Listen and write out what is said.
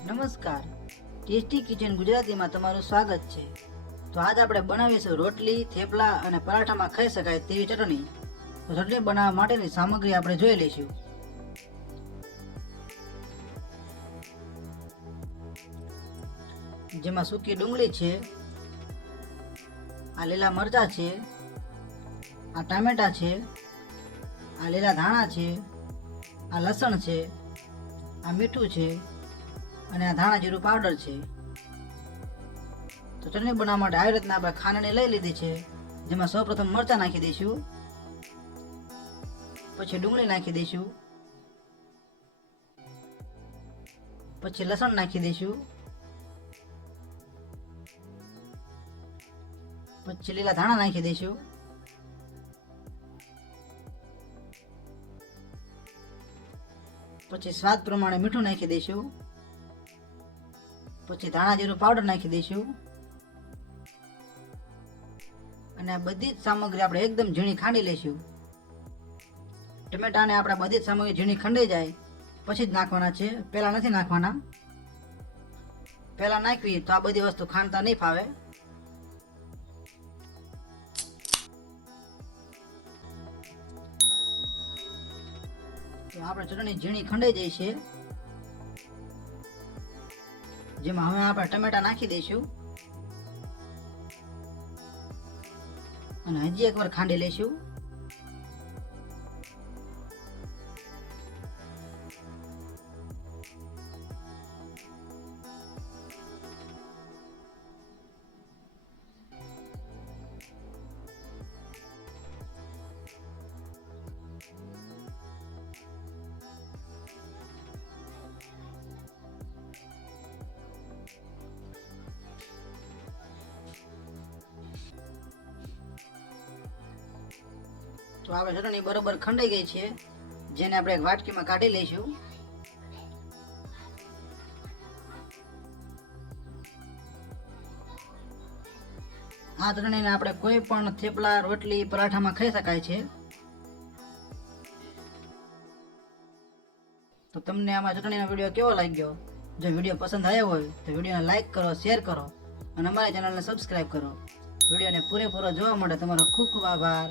નમસ્કાર, tasty kitchen ગુજરાતીમાં તમારું સ્વાગત છે। તો આજ આપણે બનાવીશું રોટલી, થેપલા અને પરાઠામાં ખાઈ શકાય તેવી ચટણી। તો ચટણી બનાવવા માટેની સામગ્રી આપણે જોઈ લઈશું। જેમાં સૂકી ડુંગળી છે, આ લીલા મરચાં છે, આ ટામેટા છે, આ લીલા ધાણા છે, આ લસણ છે, આ મીઠું છે અને આ ધાણા જીરું પાવડર છે। તો ચટણી બનાવવા માટે આવી રીતના આપણે ખાંડણી લઈ લીધી છે, જેમાં સૌપ્રથમ મરચાં નાખી દઈશું, પછી ડુંગળી નાખી દઈશું, પછી લસણ નાખી દઈશું, પછી લીલા ધાણા નાખી દઈશું, પછી સ્વાદ પ્રમાણે મીઠું નાખી દઈશું, પછી ધાણા જીરું પાવડર નાખી દઈશું અને આ બધી જ સામગ્રી આપણે એકદમ ઝીણી ખાંડી લઈશું। ટમેટાને આપણે બધી જ સામગ્રી ઝીણી ખંડાઈ જાય પછી જ નાખવાના છે, પહેલા નથી નાખવાના। પહેલા નાખવી તો આ બધી વસ્તુ ખાંડતા નહીં ફાવે। તો આપણે ચટણી ઝીણી ખંડાઈ જાય છે, જેમાં હવે આપણે ટમેટા નાખી દઈશું અને હજી એકવાર ખાંડી લઈશું। તો આપણે ચટણી બરોબર ખંડાઈ ગઈ છે, જેને આપણે એક વાટકીમાં કાઢી લઈશું। આ ચટણીને આપણે કોઈ પણ થેપલા, રોટલી, પરાઠામાં ખાઈ શકાય છે। તો તમને આમાં ચટણીનો વિડીયો કેવો લાગ્યો? જો વિડીયો પસંદ આવ્યો હોય તો વિડીયોને લાઈક કરો, શેર કરો અને અમારી ચેનલને સબસ્ક્રાઈબ કરો। વિડીયોને પૂરેપૂરો જોવા માટે તમારો ખૂબ ખૂબ આભાર।